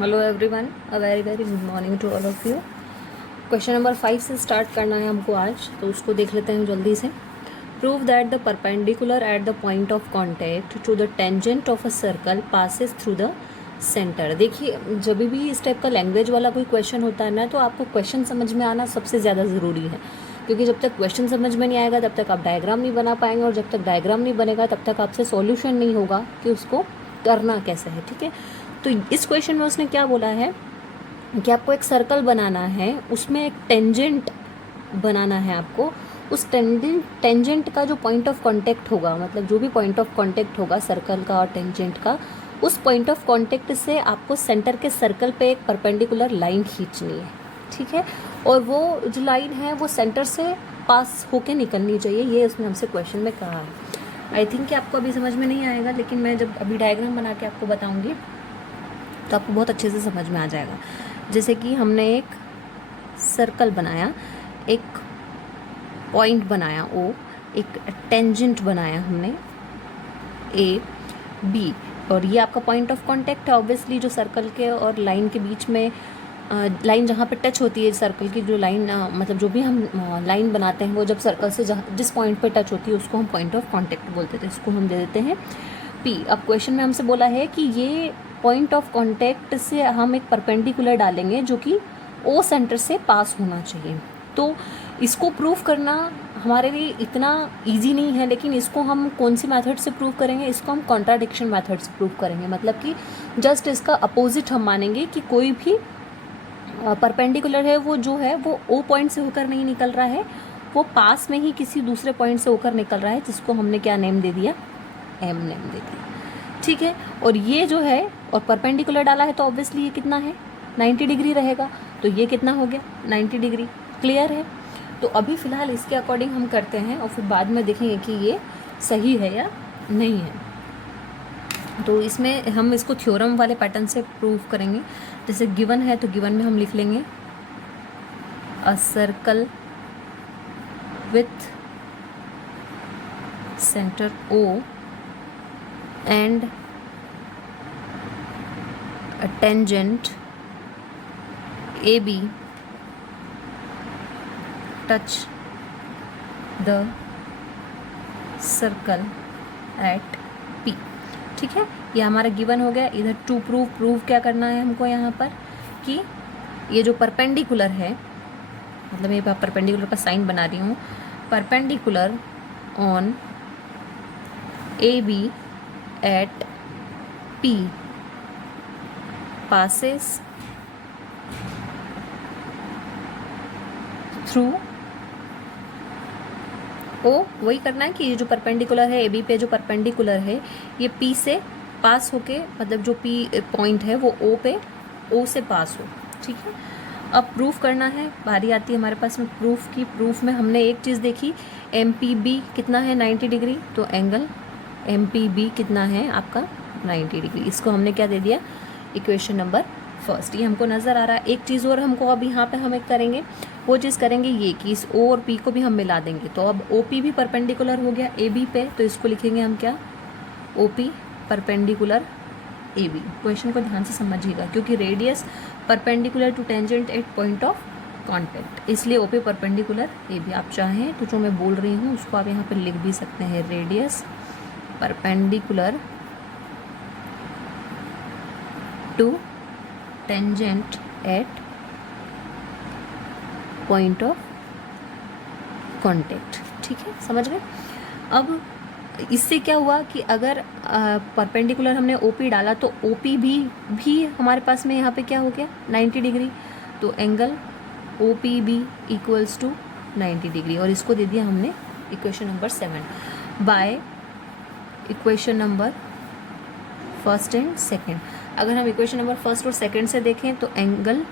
Hello everyone, a very very good morning to all of you. Question number 5 से start करना है हमको आज, तो उसको देख लेते हैं जल्दी से। Prove that the perpendicular at the point of contact to the tangent of a circle passes through the centre. देखिए, जब भी इस टाइप का लैंग्वेज वाला कोई क्वेश्चन होता है ना, तो आपको क्वेश्चन समझ में आना सबसे ज़्यादा ज़रूरी है, क्योंकि जब तक क्वेश्चन समझ में नहीं आएगा तब तक आप डायग्राम नहीं बना पाएंगे, और जब तक डायग्राम नहीं बनेगा तब तक आपसे सॉल्यूशन नहीं होगा कि उसको करना कैसे है। ठीक है, तो इस क्वेश्चन में उसने क्या बोला है कि आपको एक सर्कल बनाना है, उसमें एक टेंजेंट बनाना है आपको। उस टेंजेंट का जो पॉइंट ऑफ कांटेक्ट होगा, मतलब जो भी पॉइंट ऑफ कांटेक्ट होगा सर्कल का और टेंजेंट का, उस पॉइंट ऑफ कांटेक्ट से आपको सेंटर के सर्कल पे एक परपेंडिकुलर लाइन खींचनी है। ठीक है, और वो जो लाइन है वो सेंटर से पास होके निकलनी चाहिए, ये उसने हमसे क्वेश्चन में कहा है। आई थिंक कि आपको अभी समझ में नहीं आएगा, लेकिन मैं जब अभी डायग्राम बना के आपको बताऊंगी तो आपको बहुत अच्छे से समझ में आ जाएगा। जैसे कि हमने एक सर्कल बनाया, एक पॉइंट बनाया ओ, एक टेंजेंट बनाया हमने ए बी, और ये आपका पॉइंट ऑफ कांटेक्ट है। ऑब्वियसली जो सर्कल के और लाइन के बीच में लाइन जहाँ पे टच होती है, सर्कल की जो लाइन मतलब जो भी हम लाइन बनाते हैं वो जब सर्कल से जिस पॉइंट पे टच होती है उसको हम पॉइंट ऑफ कांटेक्ट बोलते थे, इसको हम दे देते हैं पी। अब क्वेश्चन में हमसे बोला है कि ये पॉइंट ऑफ कांटेक्ट से हम एक परपेंडिकुलर डालेंगे जो कि ओ सेंटर से पास होना चाहिए। तो इसको प्रूव करना हमारे लिए इतना इजी नहीं है, लेकिन इसको हम कौन सी मेथड से प्रूव करेंगे, इसको हम कॉन्ट्राडिक्शन मेथड से प्रूव करेंगे। मतलब कि जस्ट इसका अपोजिट हम मानेंगे कि कोई भी परपेंडिकुलर है वो जो है वो ओ पॉइंट से होकर नहीं निकल रहा है, वो पास में ही किसी दूसरे पॉइंट से होकर निकल रहा है, जिसको हमने क्या नेम दे दिया, एम नेम दे दिया। ठीक है, और ये जो है और परपेंडिकुलर डाला है तो ऑब्वियसली ये कितना है, 90 डिग्री रहेगा, तो ये कितना हो गया 90 डिग्री। क्लियर है? तो अभी फ़िलहाल इसके अकॉर्डिंग हम करते हैं और फिर बाद में देखेंगे कि ये सही है या नहीं है। तो इसमें हम इसको थ्योरम वाले पैटर्न से प्रूव करेंगे। जैसे गिवन है तो गिवन में हम लिख लेंगे a circle with centre O and a tangent AB touch the circle at P। ठीक है, ये हमारा गिवन हो गया। इधर टू प्रूव क्या करना है हमको यहाँ पर कि ये जो परपेंडिकुलर है, मतलब ये परपेंडिकुलर का साइन बना रही हूँ, perpendicular on AB at P passes through O। वही करना है कि ये जो परपेंडिकुलर है AB पे, जो परपेंडिकुलर है ये P से पास होके, मतलब जो P पॉइंट है वो O पे, O से पास हो। ठीक है, अब प्रूफ करना है, बारी आती है हमारे पास में प्रूफ की। प्रूफ में हमने एक चीज़ देखी, MPB कितना है 90 डिग्री, तो एंगल MPB कितना है आपका 90 डिग्री। इसको हमने क्या दे दिया, इक्वेशन नंबर फर्स्ट। ये हमको नज़र आ रहा है। एक चीज़ और हमको अब यहाँ पे हम एक करेंगे, वो चीज़ करेंगे ये कि इस O और P को भी हम मिला देंगे। तो अब OP भी परपेंडिकुलर हो गया AB पे, तो इसको लिखेंगे हम क्या, OP परपेंडिकुलर AB। क्वेश्चन को ध्यान से समझिएगा, क्योंकि radius perpendicular to tangent at point of contact, इसलिए OP परपेंडिकुलर AB। आप चाहें तो जो मैं बोल रही हूँ उसको आप यहाँ पर लिख भी सकते हैं, radius perpendicular to tangent at point of contact. ठीक है, समझ गए? अब इससे क्या हुआ कि अगर परपेंडिकुलर हमने OP डाला तो OP भी हमारे पास में यहाँ पे क्या हो गया 90 डिग्री, तो angle OPB equals to 90 degree, और इसको दे दिया हमने equation number 7 by equation number first and second. अगर हम इक्वेशन नंबर फर्स्ट और सेकंड से देखें तो एंगल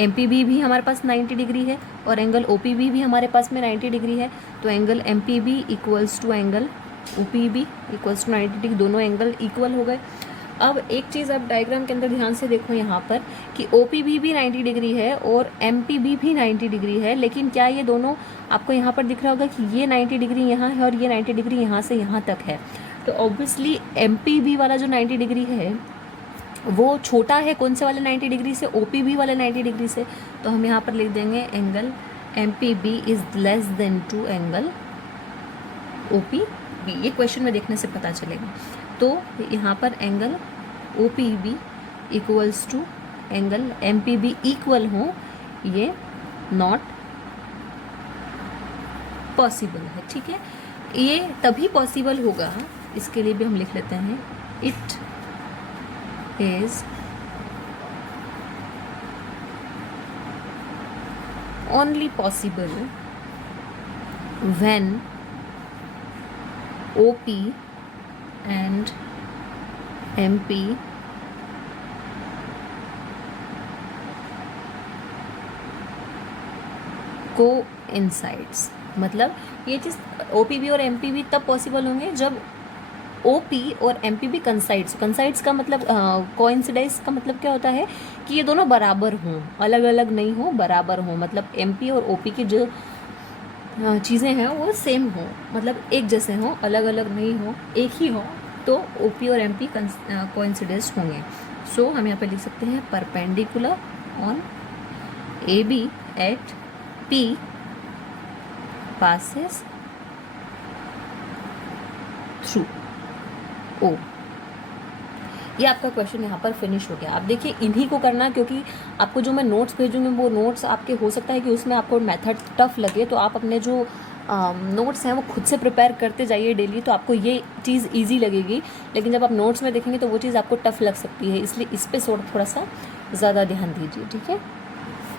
MPB भी हमारे पास 90 डिग्री है और एंगल OPB भी हमारे पास में 90 डिग्री है, तो angle MPB equals to angle OPB equals to 90 degree, दोनों एंगल इक्वल हो गए। अब एक चीज़ आप डायग्राम के अंदर ध्यान से देखो यहाँ पर कि OPB भी 90 डिग्री है और MPB भी 90 डिग्री है, लेकिन क्या ये दोनों आपको यहाँ पर दिख रहा होगा कि ये 90 डिग्री यहाँ है और ये 90 डिग्री यहाँ से यहाँ तक है। तो ऑब्वियसली MPB वाला जो 90 डिग्री है वो छोटा है कौन से वाले 90 डिग्री से, OPB वाले 90 डिग्री से, तो हम यहाँ पर लिख देंगे angle MPB is less than to angle OPB। ये क्वेश्चन में देखने से पता चलेगा। तो यहाँ पर angle OPB equals to angle MPB equal हो, ये नॉट पॉसिबल है, ठीक है। ये तभी पॉसिबल होगा, इसके लिए भी हम लिख लेते हैं it is only possible when OP and MP coincides. मतलब ये चीज़ OPB और MPB तब पॉसिबल होंगे जब OP और MPB कंसाइड्स का मतलब कोइंसिडेंस का मतलब क्या होता है कि ये दोनों बराबर हों, अलग अलग नहीं हो, बराबर हों। मतलब MP और OP की जो चीज़ें हैं वो सेम हो, मतलब एक जैसे हों, अलग अलग नहीं हो, एक ही हो, तो OP और MP कोइंसिडेंस होंगे। सो हम यहाँ पे लिख सकते हैं perpendicular on AB at P passes through O। ये आपका क्वेश्चन यहाँ पर फिनिश हो गया। आप देखिए इन्हीं को करना, क्योंकि आपको जो मैं नोट्स भेजूँगी वो नोट्स आपके हो सकता है कि उसमें आपको मेथड टफ लगे, तो आप अपने जो नोट्स हैं वो खुद से प्रिपेयर करते जाइए डेली, तो आपको ये चीज़ इजी लगेगी। लेकिन जब आप नोट्स में देखेंगे तो वो चीज़ आपको टफ लग सकती है, इसलिए इस पर थोड़ा सा ज़्यादा ध्यान दीजिए, ठीक है।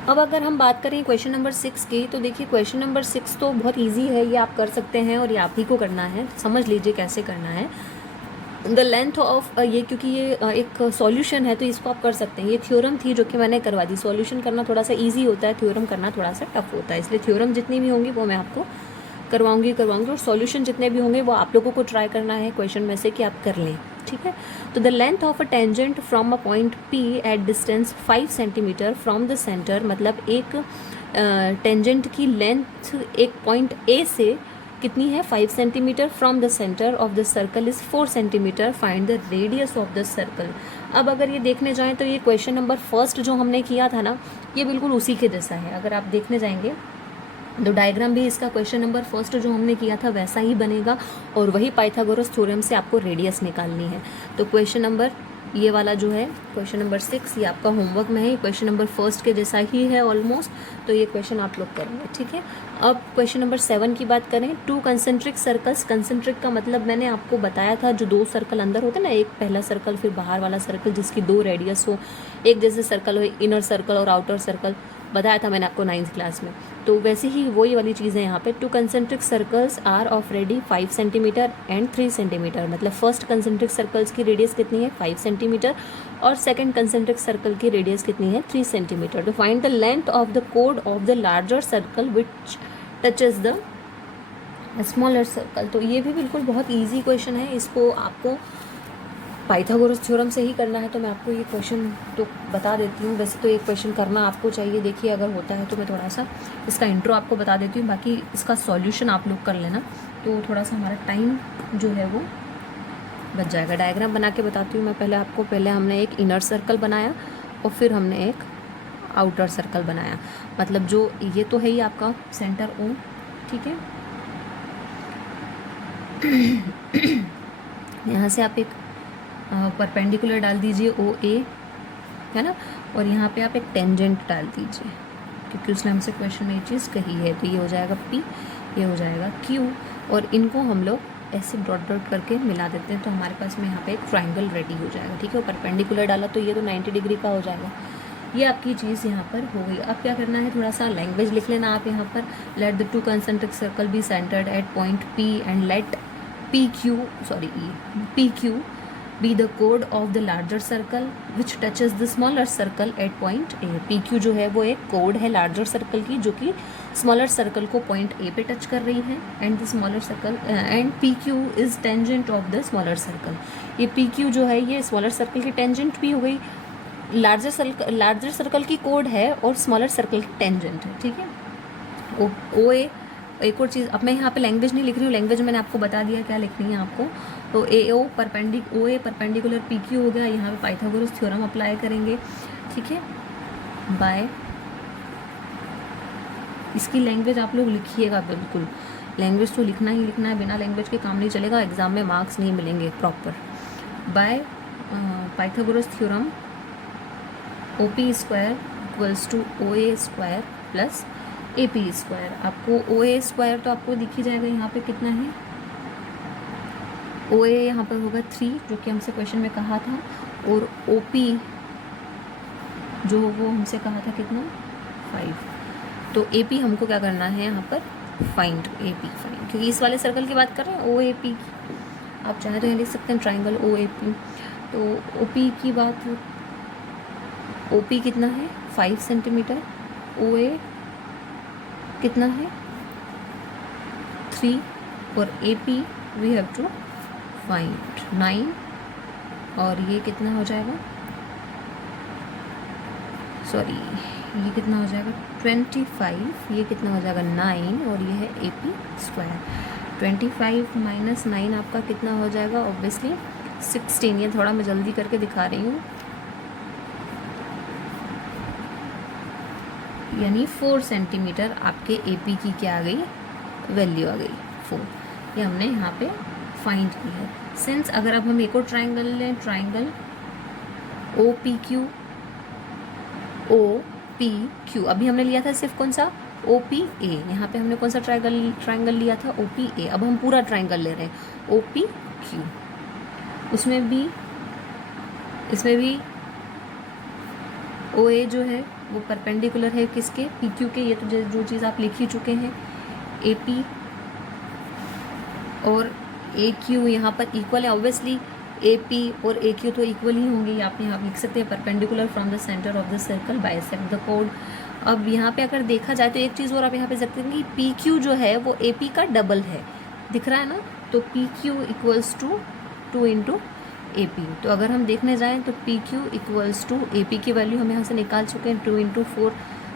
अब अगर हम बात करें क्वेश्चन नंबर 6 की, तो देखिए क्वेश्चन नंबर 6 तो बहुत इजी है, ये आप कर सकते हैं और ये आप ही को करना है। समझ लीजिए कैसे करना है। द लेंथ ऑफ ये, क्योंकि ये एक सॉल्यूशन है तो इसको आप कर सकते हैं। ये थ्योरम थी जो कि मैंने करवा दी। सॉल्यूशन करना थोड़ा सा इजी होता है, थ्योरम करना थोड़ा सा टफ होता है, इसलिए थ्योरम जितनी भी होंगी वो मैं आपको करवाऊंगी और सॉल्यूशन जितने भी होंगे वो आप लोगों को ट्राई करना है क्वेश्चन में से कि आप कर लें, ठीक है। तो the length of a tangent from a point P at distance 5 centimetre from the centre, मतलब एक टेंजेंट की लेंथ एक पॉइंट A से कितनी है 5 centimetre, from the centre of the circle is 4 centimetre, find the radius of the circle. अब अगर ये देखने जाएँ तो ये क्वेश्चन नंबर फर्स्ट जो हमने किया था ना, ये बिल्कुल उसी के जैसा है। अगर आप देखने जाएंगे तो डायग्राम भी इसका क्वेश्चन नंबर फर्स्ट जो हमने किया था वैसा ही बनेगा, और वही पाइथागोरस थ्योरम से आपको रेडियस निकालनी है। तो क्वेश्चन नंबर ये वाला जो है क्वेश्चन नंबर 6, ये आपका होमवर्क में है, क्वेश्चन नंबर फर्स्ट के जैसा ही है ऑलमोस्ट, तो ये क्वेश्चन आप लोग करेंगे, ठीक है। अब क्वेश्चन नंबर 7 की बात करें, 2 कंसेंट्रिक सर्कल्स। कंसेंट्रिक का मतलब मैंने आपको बताया था, जो 2 सर्कल अंदर होते हैं ना, एक पहला सर्कल फिर बाहर वाला सर्कल जिसकी 2 रेडियस हो, एक जैसे सर्कल हो, इनर सर्कल और आउटर सर्कल, बताया था मैंने आपको 9th क्लास में। तो वैसे ही वही वाली चीज़ है यहाँ पे। 2 concentric circles are of radii 5 centimetre and 3 centimetre, मतलब फर्स्ट कंसेंट्रिक सर्कल्स की रेडियस कितनी है 5 सेंटीमीटर और सेकंड कंसेंट्रिक सर्कल की रेडियस कितनी है 3 सेंटीमीटर। तो find the length of the कोड of the larger circle which touches the smaller circle. तो ये भी बिल्कुल बहुत ईजी क्वेश्चन है, इसको आपको पाइथागोरस थ्योरम से ही करना है। तो मैं आपको ये क्वेश्चन तो बता देती हूँ, वैसे तो ये क्वेश्चन करना आपको चाहिए। देखिए अगर होता है तो मैं थोड़ा सा इसका इंट्रो आपको बता देती हूँ, बाकी इसका सॉल्यूशन आप लोग कर लेना, तो थोड़ा सा हमारा टाइम जो है वो बच जाएगा। डायग्राम बना के बताती हूँ मैं पहले आपको। पहले हमने एक इनर सर्कल बनाया और फिर हमने एक आउटर सर्कल बनाया, मतलब जो ये तो है ही आपका सेंटर O, ठीक है। यहाँ से आप एक परपेंडिकुलर डाल दीजिए OA, है ना, और यहाँ पे आप एक टेंजेंट डाल दीजिए, क्योंकि उसने हमसे क्वेश्चन में ये चीज़ कही है। तो ये हो जाएगा P, ये हो जाएगा Q, और इनको हम लोग ऐसे डॉट डॉट करके मिला देते हैं, तो हमारे पास में यहाँ पे एक ट्राइंगल रेडी हो जाएगा, ठीक है। और परपेंडिकुलर डाला तो ये तो 90 डिग्री का हो जाएगा। ये आपकी चीज़ यहाँ पर हो गई। अब क्या करना है, थोड़ा सा लैंग्वेज लिख लेना आप यहाँ पर। Let the 2 concentric circle be centred at point P and let PQ be the chord of the larger circle which touches the smaller circle at point A। PQ जो है वो एक कोड है लार्जर सर्कल की, जो कि smaller circle को point A पे टच कर रही है, and the smaller circle and PQ is tangent of the smaller circle. ये PQ जो है ये स्मॉलर सर्कल की टेंजेंट भी हो गई, लार्जर सर्कल की कोड है और स्मॉलर सर्कल की टेंजेंट है, ठीक है। OA एक और चीज़, अब मैं यहाँ पे लैंग्वेज नहीं लिख रही हूँ, लैंग्वेज मैंने आपको बता दिया क्या लिखनी है आपको। तो AO OA परपेंडिकुलर PQ हो गया, यहाँ पे पाइथागोरस थ्योरम अप्लाई करेंगे, ठीक है। बाय इसकी लैंग्वेज आप लोग लिखिएगा, बिल्कुल लैंग्वेज तो लिखना ही लिखना है, बिना लैंग्वेज के काम नहीं चलेगा, एग्जाम में मार्क्स नहीं मिलेंगे proper. By Pythagoras theorem OP square equals to OA square plus AP square. आपको OA स्क्वायर तो आपको दिख ही जाएगा यहाँ पे कितना है, OA यहाँ पर होगा 3 जो कि हमसे क्वेश्चन में कहा था, और OP जो वो हमसे कहा था कितना 5। तो AP हमको क्या करना है यहाँ पर फाइंड, AP फाइंड, क्योंकि इस वाले सर्कल की बात कर रहे हैं OAP की। आप चाहे तो यहाँ लिख सकते हैं ट्राइंगल OAP। तो OP की बात, OP कितना है 5 सेंटीमीटर, OA कितना है 3, और AP we have to find 9, और ये कितना हो जाएगा, सॉरी ये कितना हो जाएगा 25, ये कितना हो जाएगा 9, और ये है AP स्क्वायर। 25 माइनस 9 आपका कितना हो जाएगा, ऑब्वियसली 16। ये थोड़ा मैं जल्दी करके दिखा रही हूँ, यानी 4 सेंटीमीटर आपके AP की क्या आ गई, वैल्यू आ गई 4। ये हमने यहाँ पे फाइंड की है। सिंस अगर अब हम एक और ट्राइंगल लें, ट्राइंगल OPQ, OPQ, अभी हमने लिया था सिर्फ कौन सा OPA, यहाँ पे हमने कौन सा ट्राइंगल लिया था OPA। अब हम पूरा ट्राइंगल ले रहे हैं OPQ, इसमें भी OA जो है वो परपेंडिकुलर है किसके, PQ के। ये तो जो चीज़ आप लिख ही चुके हैं, AP और AQ यहाँ पर इक्वल है, ऑब्वियसली AP और AQ तो इक्वल ही होंगे। आप यहाँ लिख सकते हैं perpendicular from the centre of the circle bisect the code. अब यहाँ पे अगर देखा जाए तो एक चीज़ और आप यहाँ पे सकते हैं कि PQ जो है वो AP का डबल है, दिख रहा है ना। तो PQ equals to 2 into AP। तो अगर हम देखने जाएँ तो PQ इक्वल्स टू AP की वैल्यू हम यहाँ से निकाल चुके हैं 2 इंटू 4,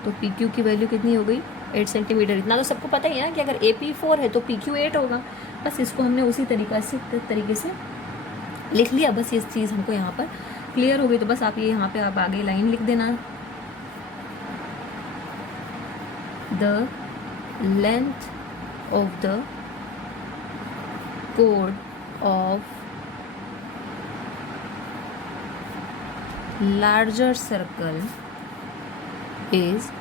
तो PQ की वैल्यू कितनी हो गई 8 सेंटीमीटर। इतना तो सबको पता ही है ना कि अगर AP 4 है तो PQ 8 होगा। बस इसको हमने उसी तरीके से लिख लिया, बस ये चीज़ हमको यहाँ पर क्लियर हो गई। तो बस आप ये यहाँ पे आप आगे लाइन लिख देना, द लेंथ ऑफ द कोड of larger circle is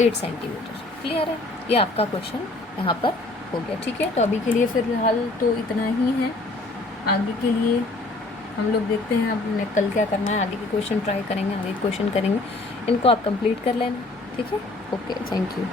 8 centimetre. Clear है, ये आपका क्वेश्चन यहाँ पर हो गया, ठीक है। तो अभी के लिए फिलहाल तो इतना ही है, आगे के लिए हम लोग देखते हैं अब कल क्या करना है। आगे के क्वेश्चन ट्राई करेंगे, आगे क्वेश्चन करेंगे, इनको आप कंप्लीट कर लेना, ठीक है। Okay, thank you.